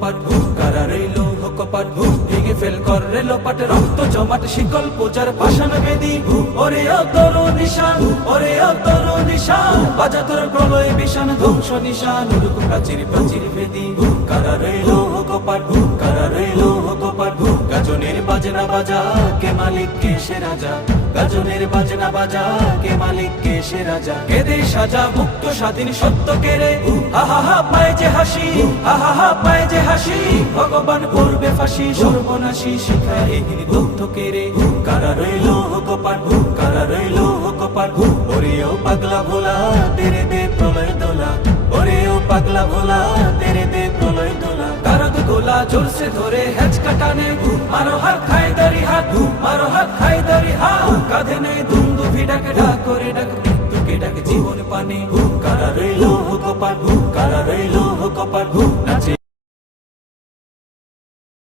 কপাট কারা রইল কপাট ভেঙে ফেল কর রেল পাট রক্ত জমাট শিকল পূজার পাষাণ বেদি ওরে অতর নিশান ওরে অতর নিশান বাজা তোর প্রলয় বিশান ধ্বংস নিশান উড়ুক প্রাচীর প্রাচীর ভেদি কারা রইল কপাট কারা রইল কপাট গাজনের বাজনা বাজা কে মালিক কে সে রাজা গাজনের বাজনা বাজা কে মালিক কে সে রাজা কেদে সাজা মুক্ত স্বাধীন সত্য কেড়ে আহা হা পায় যে হাসি আহা হা পায় যে হাসি ভগবান করবে ফাঁসি সর্বনাশী শিখায় এগিয়ে দগ্ধ কেড়ে কারা রইল কপাট কারা রইল কপাট ওরেও পাগলা ভোলা তেরে দে প্রলয় দোলা ওরেও পাগলা ভোলা তেরে দে প্রলয় দোলা কারদ গোলা জোরসে ধরে হেঁচ কাটানে মারো হাত খায় দারি হাত মারো হাত খায় দারি হাত কাঁধে নেই দুন্দু ভিড়াকে ডাক করে ডাক মৃত্যুকে ডাকে জীবন পানে কারা রইল কপাট কারা রইল কপাট নাচে